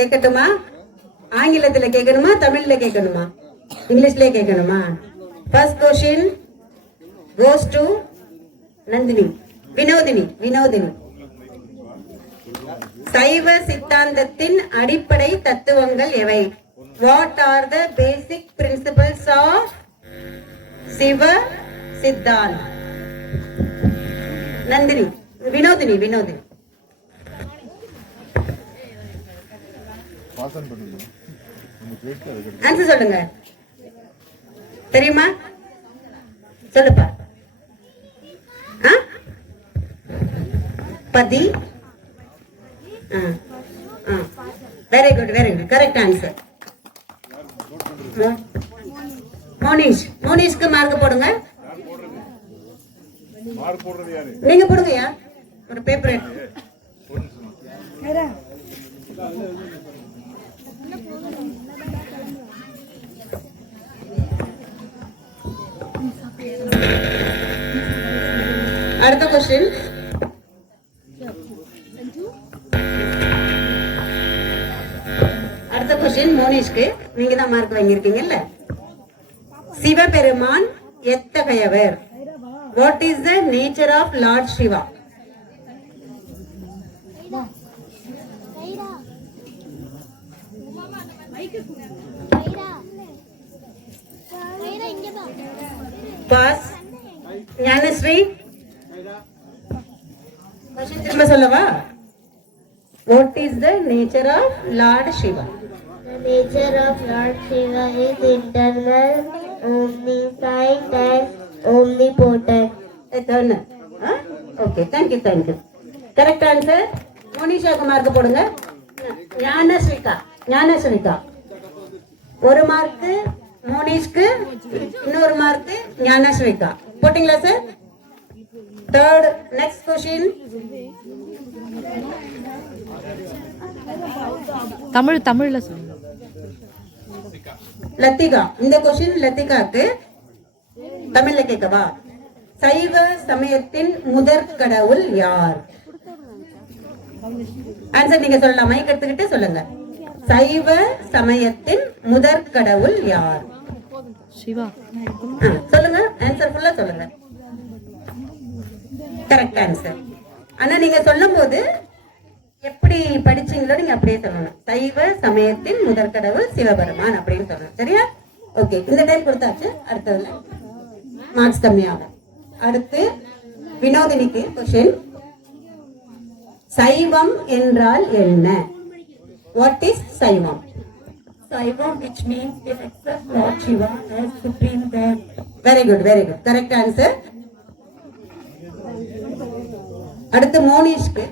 கேட்கட்டுமா? ஆங்கிலத்துல கேட்கணுமா, தமிழ்ல கேட்கணுமா, இங்கிலீஷ்ல கேட்கணுமா? First question goes to Nandini. Vinodhini. சைவ சித்தாந்தத்தின் அடிப்படை தத்துவங்கள் எவை? What are the basic principles of Shiva Siddhant? Nandini. Vinodhini. Answer சொல்லுங்க. தெரியுமா? சொல்லுப்பா. பதி. Very good correct answer. மோனிஷ்க்கு மார்க் போடுங்க. நீங்க போடுங்கயா, ஒரு பேப்பர் எடுத்து. அடுத்த கொஸ்டின். மோனிஷ்க்கு நீங்க தான் மார்க் வாங்கியிருக்கீங்கல்ல. சிவபெருமான் எத்தகையவர்? What is the nature of lord Shiva? Pass. Gnanasri திரும்ப சொல்லவா? What is the nature of Lord Shiva? The nature of Lord Shiva is eternal, omniscient and omnipotent. Eternal. Okay, thank you. Correct answer. மோனிஷாக்கு mark போடுங்க. ஞானஸ்ரீகா ஒரு mark, மோனிஷ்க்கு இன்னொரு mark, ஞானஸ்ரீகா போட்டீங்களா sir? Third. Next question. தமிழ்ல சொல்லுங்க. லத்திகா. இந்த கொஸ்டின் லத்திகாக்கு தமிழ்ல கேட்கவா? சைவ சமயத்தின் முதற் கடவுள் யார்? ஆன்சர் நீங்க சொல்லலாம், மைக் எடுத்துக்கிட்டு சொல்லுங்க. சைவ சமயத்தின் முதற் கடவுள் யார்? சிவா. சொல்லுங்க, ஆன்சர் ஃபுல்லா சொல்லுங்க. Correct answer. ஆனா நீங்க சொல்லும் போது எப்படி படிச்சீங்களோ நீங்க அப்படியே சொல்லணும். சைவ சமயத்தின் முதற் கடவுள் சிவபெருமான் அப்படின்னு சொல்லணும். சரியா? ஓகே, இந்த டைம் கொடுத்தாச்சு. அடுத்ததுல மார்க்ஸ் கம்மியாகும். அடுத்து வினோதினிக்கு கொஸ்டின். சைவம் என்றால் என்ன? வாட் இஸ் சைவம்? Saivam, which means they accept Lord Shiva as supreme God. Very good. Correct answer. அடுத்து மோனிஷ்க்கு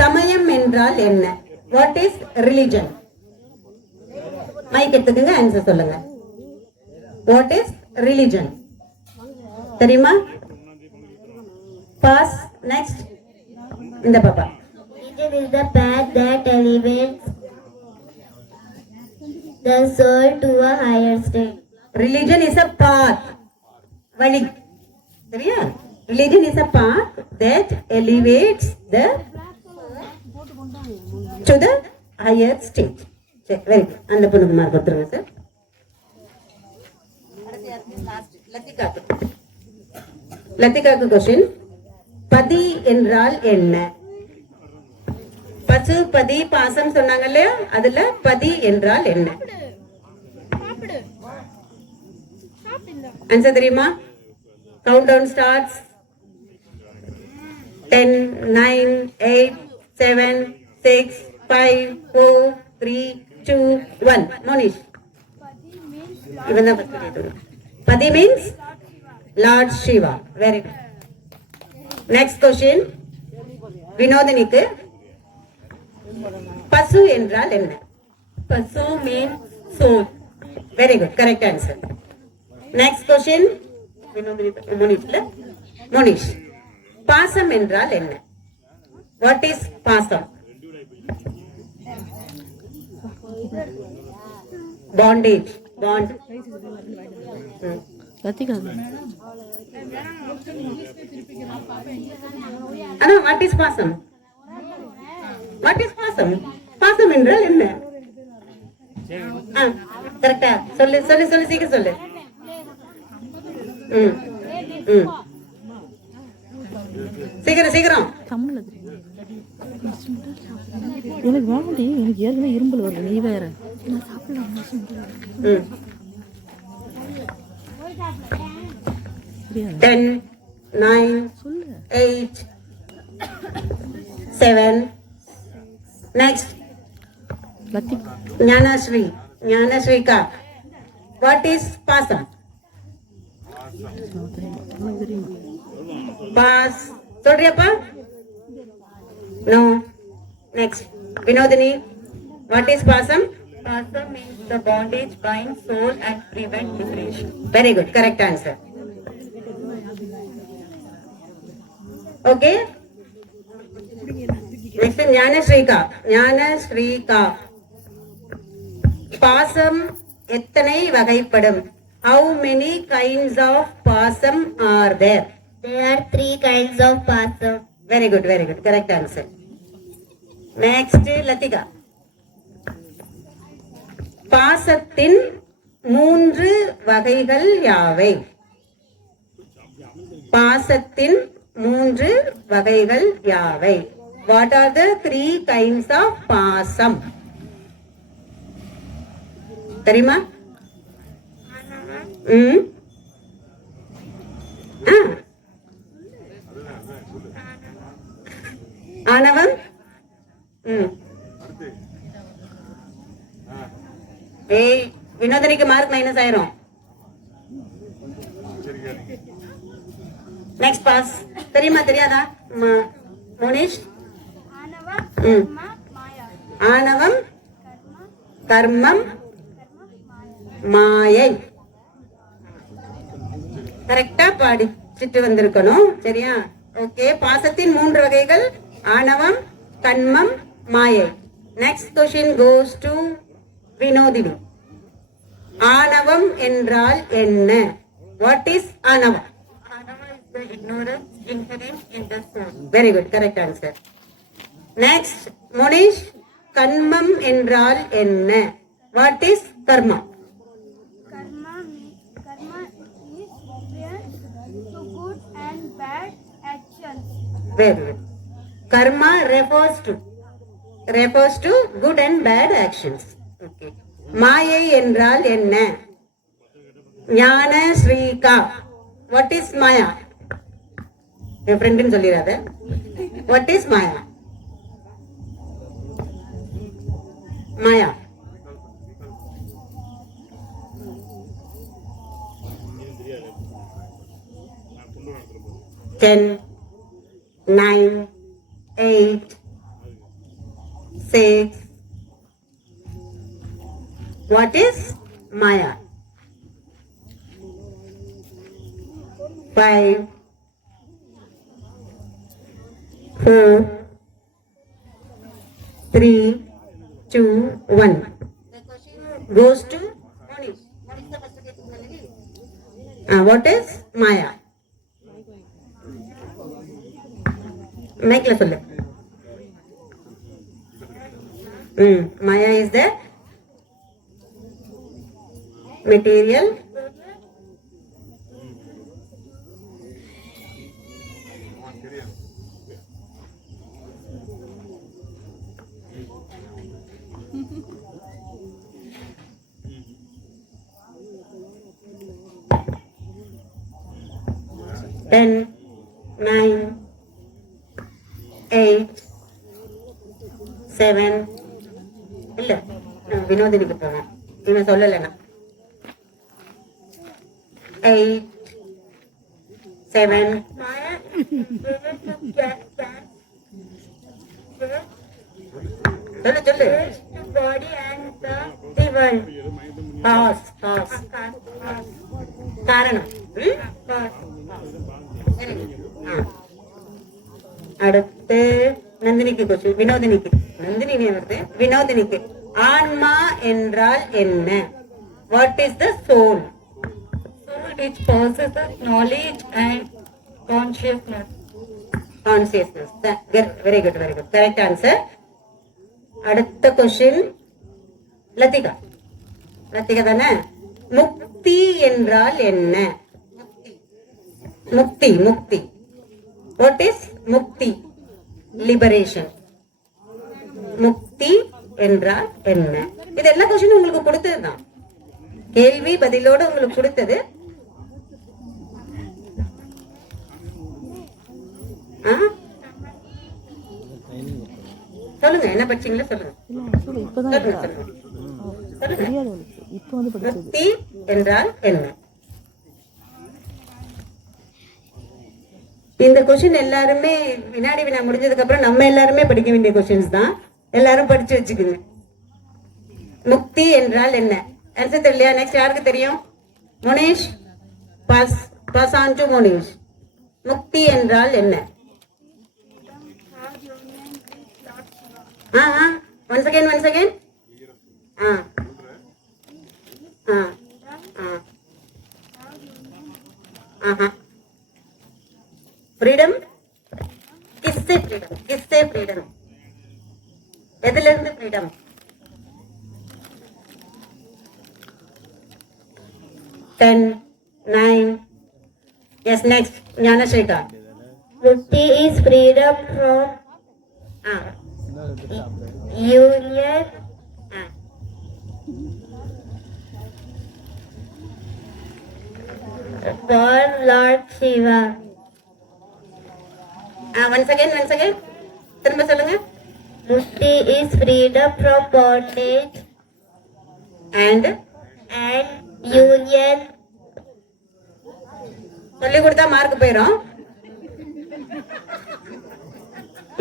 சமயம் என்றால் என்ன? What is religion? மைக் எடுத்துக்கங்க, ஆன்சர் சொல்லுங்க. What is religion? தெரியுமா? பாஸ். நெக்ஸ்ட். இந்த பாப்பா. Religion is the path that elevates the soul to a higher state. Religion is a path. வழி. சரியா? Religion is a path that elevates the to the higher state. Very good. அந்த பொண்ணுக்கு mark கொடுத்துருங்க sir. லத்திகாக்கு question. பதி என்றால் என்ன? பசு, பதி, பாசம் சொன்னாங்க இல்லையா? அதுல பதி என்றால் என்ன? ஆன்சர் தெரியுமா? Countdown starts. 10, 9, 8, 7, 6, 5, 4, 3, 2, 1. மோனிஷ். இவன் தான் ஃபர்ஸ்ட் கேட்டது. பதி means lord Shiva. Very good. Next question. வினோதினிக்கு பசு என்றால் என்ன? Pasu means soul. Very good. Correct answer. Next question. Monish. பாசம் என்றால் என்ன? What is pasam? Bondage. Bond. ஆனா what is pasam? What is pasam? பாசம் என்றால் என்ன? கரெக்டா சொல்லு சொல்லு சொல்லு சீக்கிரம் சொல்லு. ம் ம் சீக்கிரம் சீக்கிரம். தமிழ்ல தெரியும். எனக்கு வேண்டி எனக்கு ஏற்கனவே இரும்பல் வருது, நீ வேற. நான் சாப்பிடலாம். ம் 10 9 சொல்லு. 8 7 next lathi ஞானஸ்ரீகா. What is pasam? உனக்கு தெரியுமா? பாஸ் சொல்றியாப்பா? No. Next Vinodhini. What is pasam? Pasam means the bondage binds soul and prevent liberation. Very good, correct answer. Okay. Next ஞானஸ்ரீகா. பாசம் எத்தனை வகைப்படும்? How many kinds of pasam are there? There are 3 kinds of pasam. Very good, correct answer. Next Lathika. பாசத்தின் 3 வகைகள் யாவை? பாசத்தின் 3 வகைகள் யாவை? What are the 3 kinds of pasam? தெரியுமா? ம் ஆணவம். ஏய் வினோதனிக்கு மார்க் மைனஸ் ஆயிரும். Next pass. தெரியுமா தெரியாதா மோனிஷ்? ஆணவம் கர்மம் மாயை. கரெக்டா படிச்சுட்டு வந்திருக்கணும். சரியா? ஓகே. பாசத்தின் 3 வகைகள் ஆணவம் கண்மம் மாயை. Next question goes to Vinodhini. ஆணவம் என்றால் என்ன? வாட் இஸ் ஆணவம்? Anava is the ignorance inherent in the soul. Very good, correct answer. Next Monish. கண்மம் என்றால் என்ன? What is karma? Karma is reference to good and bad actions. Very good. Karma refers to good and bad actions. Okay. மாயை என்றால் என்ன? ஞானஸ்ரீகா. What is மாயா? என் ஃப்ரெண்டுன்னு சொல்லிடாத. What is Maya? Maya. Ten, 9, 8, 6. What is Maya? 5, 4, 3, 2, 1. The question goes to Monish. What is the first question? What is Maya? மைக்ல சொல்லு. Maya is the material Ten, 9, 8, 7. இல்ல வினோதினிக்கு போவேன். இவன் சொல்லலைன்னா 8, 7. சொல்லு சொல்லு. Body and the world. Cause. காரணம். அடுத்து நந்தினிக்கு கொஸ்டின். வினோதினிக்கு. நந்தினி வருது. வினோதினிக்கு. ஆன்மா என்றால் என்ன? What is the soul? Soul which possesses knowledge and consciousness. Consciousness. Very good. Correct answer. அடுத்த கொஸ்டின் லத்திகா. லத்திகா தானே? முக்தி என்றால் என்ன? முக்தி முக்தி வாட் இஸ் முக்தி? லிபரேஷன். முக்தி என்றால் என்ன? இது எல்லா கொஸ்டினும் உங்களுக்கு கொடுத்ததுதான், கேள்வி பதிலோட உங்களுக்கு கொடுத்தது. சொல்லுங்க, என்ன படிச்சீங்களா சொல்லுங்க. முக்தி என்றால் என்ன? இந்த கொஸ்டின் எல்லாருமே வினாடி வினா முடிஞ்சதுக்கு அப்புறம் நம்ம எல்லாருமே படிக்க வேண்டிய கொஸ்டின்ஸ் தான். எல்லாரும் படிச்சு வச்சுக்கோங்க. முக்தி என்றால் என்ன? ஆன்சர் தெரியலையா? நெக்ஸ்ட் யாருக்கு தெரியும்? Munesh, pass on to Munesh. முக்தி என்றால் என்ன? once again freedom. किससे freedom? எதுல இருந்து freedom? 10 9 yes next ஞானசேகா. Mukti is freedom from union for Lord Shiva. once again திரும்ப சொல்லுங்க. Mukti is freedom from bondage and union. சொல்லி கொடுத்தா மார்க் போயிடும்.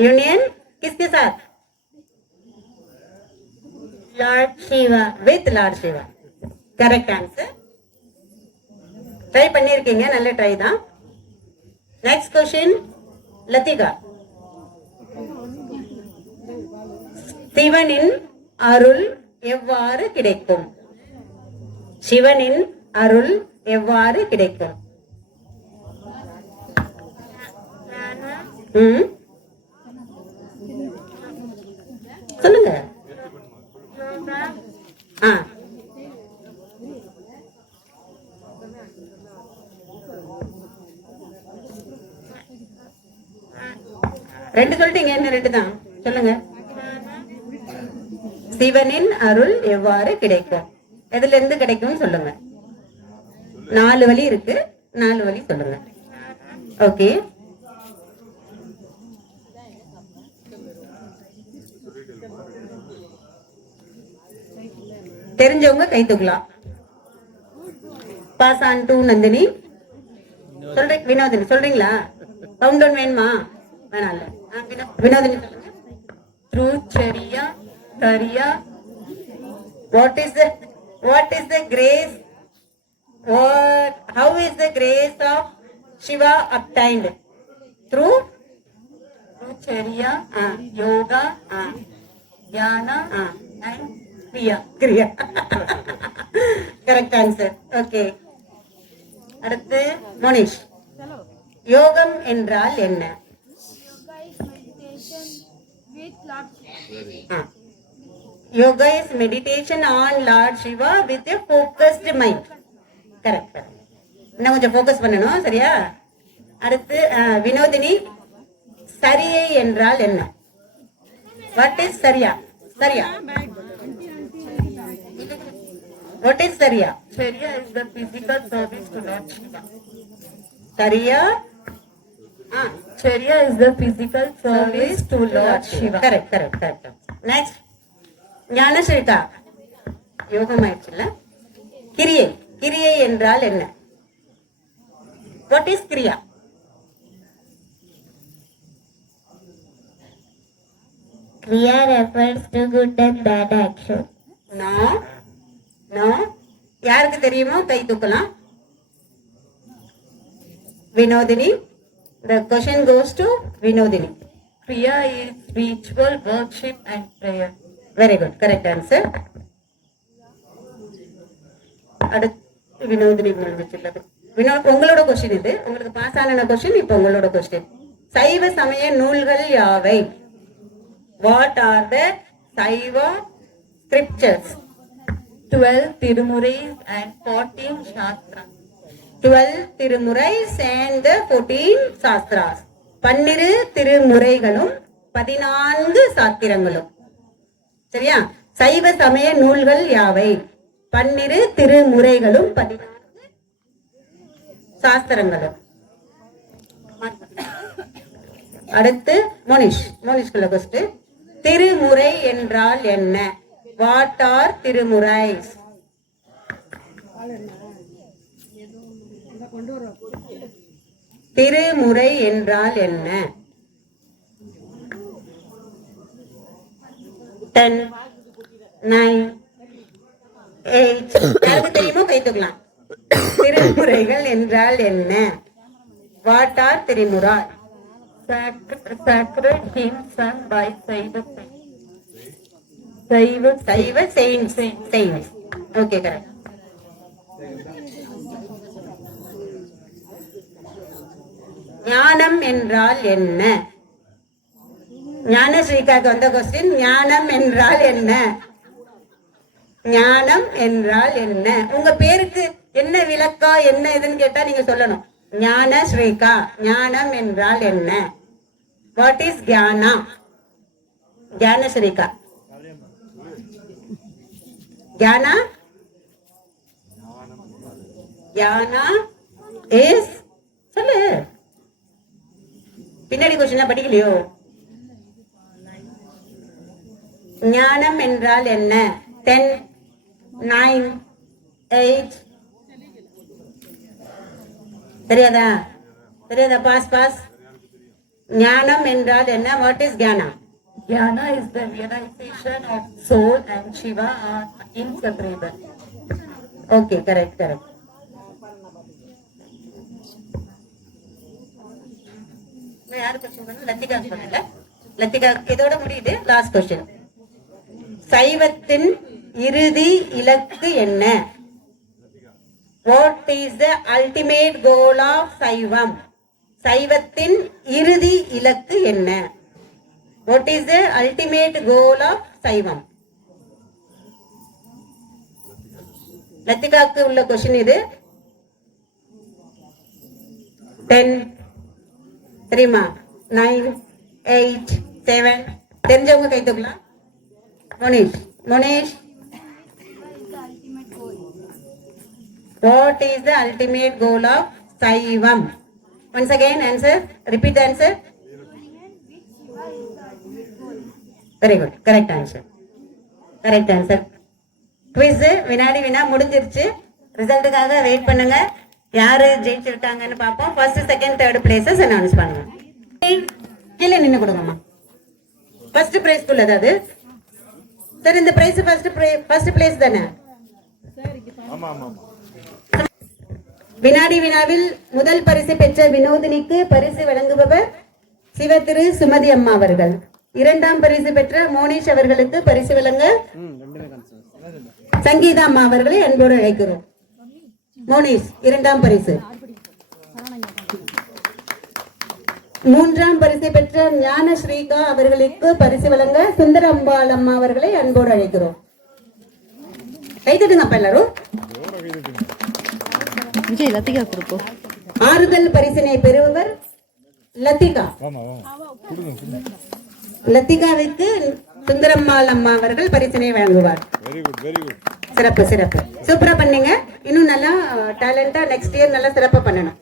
यूनियन किसके साथ? Lord Shiva. With Lord Shiva. Correct answer. Try பண்ணிருக்கீங்க, நல்ல ட்ரை தான். Next question Lathika. சிவனின் அருள் எவ்வாறு கிடைக்கும்? சிவனின் அருள் எவ்வாறு கிடைக்கும்? சொல்லுங்க. ரெண்டு சொல்லிட்டீங்க, என்ன ரெண்டு தான் சொல்லுங்க. சிவனின் அருள் எவ்வாறு கிடைக்கும்? எதுல இருந்து கிடைக்கும் சொல்லுங்க. 4 வழி இருக்கு, 4 வழி சொல்லுங்க. ஓகே, தெரிஞ்சவங்க கை தூக்கலாம். Pass on to Nandini. சொல்றீங்க வினோதினி சொல்றீங்களா? கவுண்ட் டவுன் வேணுமா? வேணாம் இல்ல. வினோதினி சொல்லுங்க. த்ரூ சரியா சரியா. What is the grace? how is the grace of Shiva obtained? through charya, yoga, dhyana and kriya. correct answer. okay, அடுத்து மோனிஷ். யோகம் என்றால் என்ன? Yoga is meditation on Lord Shiva with a focused mind. correct. இன்னும் கொஞ்சம் focus பண்ணணும், சரியா? அடுத்து வினோதினி. சரியை என்றால் என்ன? வாட் இஸ் சரியா? சரியா வாட் இஸ் சரியா? சரியா is the physical service to Lord Shiva. சரியா சரியா is the physical service to Lord Shiva. correct. next ஞானசேகா. யோகம் ஆயிடுச்சுல்ல. கிரியை என்றால் என்ன? What is Kriya? Kriya refers to good and bad action. no யாருக்கு தெரியுமோ கை தூக்கலாம். Vinodhini. the question goes to Vinodhini. Kriya is ritual, worship and prayer. very good, correct answer. அடுத்து வினோதினி. உங்களோட question இது, உங்களுக்கு பாஸ் ஆன கொஸ்டின். இப்ப உங்களோட கொஸ்டின். சைவ சமய நூல்கள் யாவை? What are the Saiva scriptures. 12 Tirumurais and 14 Shastras. 12 திருமுறைஸ் and 14 shastras. 12 திருமுறைகளும் 14 சாத்திரங்களும். சரியா? சைவ சமய நூல்கள் யாவை? 12 திருமுறைகளும் 14 சாஸ்திரங்களும். அடுத்து மோனிஷ்குள்ள கொஸ்டின். திருமுறை என்றால் என்ன? What are Thirumurais? திருமுறை என்றால் என்ன? 10 9 8 யாருக்கு தெரியுமோ கை தூக்கலாம். திருமுறைகள் என்றால் என்ன? வாட் ஆர் திருமுறை? Sacred hymns sung by Saiva saints. Okay, correct. ஞானம் என்றால் என்ன? ஞானஸ்ரீகாக்கு வந்த கொஸ்டின். ஞானம் என்றால் என்ன? ஞானம் என்றால் என்ன? உங்க பேருக்கு என்ன விளக்கா என்ன இதுன்னு கேட்டா நீங்க சொல்லணும். ஞானஸ்ரீகா, ஞானம் என்றால் என்ன? What is Jnana? ஞானஸ்ரீகா, ஞானா ஞானா இஸ் சொல்லு. பின்னாடி கொஸ்டின் படிக்கலையோ? ஞானம் என்றால் என்ன? 10 9 8 தெரியாதா? பாஸ். ஞானம் என்றால் என்ன? What is Jnana? Jnana is the realization of soul and Shiva are inseparable. Okay, correct. யாரு கொஸ்டின் பண்ண? லத்திகா பண்ணல. லத்திகா இதோட முடியுது. Last question. சைவத்தின் இறுதி இலக்கு என்ன? What is the ultimate goal of Saivam? சைவத்தின் இறுதி இலக்கு என்ன? What is the ultimate goal of Saivam? லத்திகாக்கு உள்ள கொஸ்டின் இது. 10 தெரியுமா? 9 8 7 தெரிஞ்சவங்க கை தூக்கலாம். Monish what is the ultimate goal of Saivam? Once again answer, repeat the answer. Very good, correct answer. Quiz வினாடி வினா முடிஞ்சிருச்சு. ரிசல்ட்டுக்காக வெயிட் பண்ணுங்க. யாரு ஜெயிச்சிருக்காங்கன்னு பார்ப்போம். First second third places announce பண்ணுங்க. கீழே நின்று கொடுங்கம்மா. ஃபர்ஸ்ட் பிரைஸ் குள்ளது அது. சார் இந்த பிரைஸ் ஃபர்ஸ்ட் பிளேஸ் தானே? வினாடி வினாவில் முதல் பரிசு பெற்ற வினோதினிக்கு பரிசு வழங்குபவர் சிவதிரு சுமதி அம்மா அவர்கள். இரண்டாம் பரிசு பெற்ற மோனிஷ் அவர்களுக்கு பரிசு வழங்க சங்கீதா அம்மா அவர்களை அன்போடு அழைக்கிறோம். மோனிஷ் இரண்டாம் பரிசு. மூன்றாம் பரிசு பெற்ற ஞான ஸ்ரீகா அவர்களுக்கு பரிசு வழங்க சுந்தர அம்பாள் அம்மா அவர்களை அன்போடு அழைக்கிறோம். கைதட்டுங்கப்பா எல்லாரும். விஜய் லத்திகா கொடுப்போம். ஆறுதல் பரிசினை பெறுபவர் லத்திகா. லத்திகாவுக்கு சுந்தரம்மாள் அம்மா அவர்கள் பரிசினை வழங்குவார். சிறப்பு. சூப்பரா பண்ணீங்க. இன்னும் நல்லா டேலண்டா நெக்ஸ்ட் இயர் நல்லா சிறப்பா பண்ணணும்.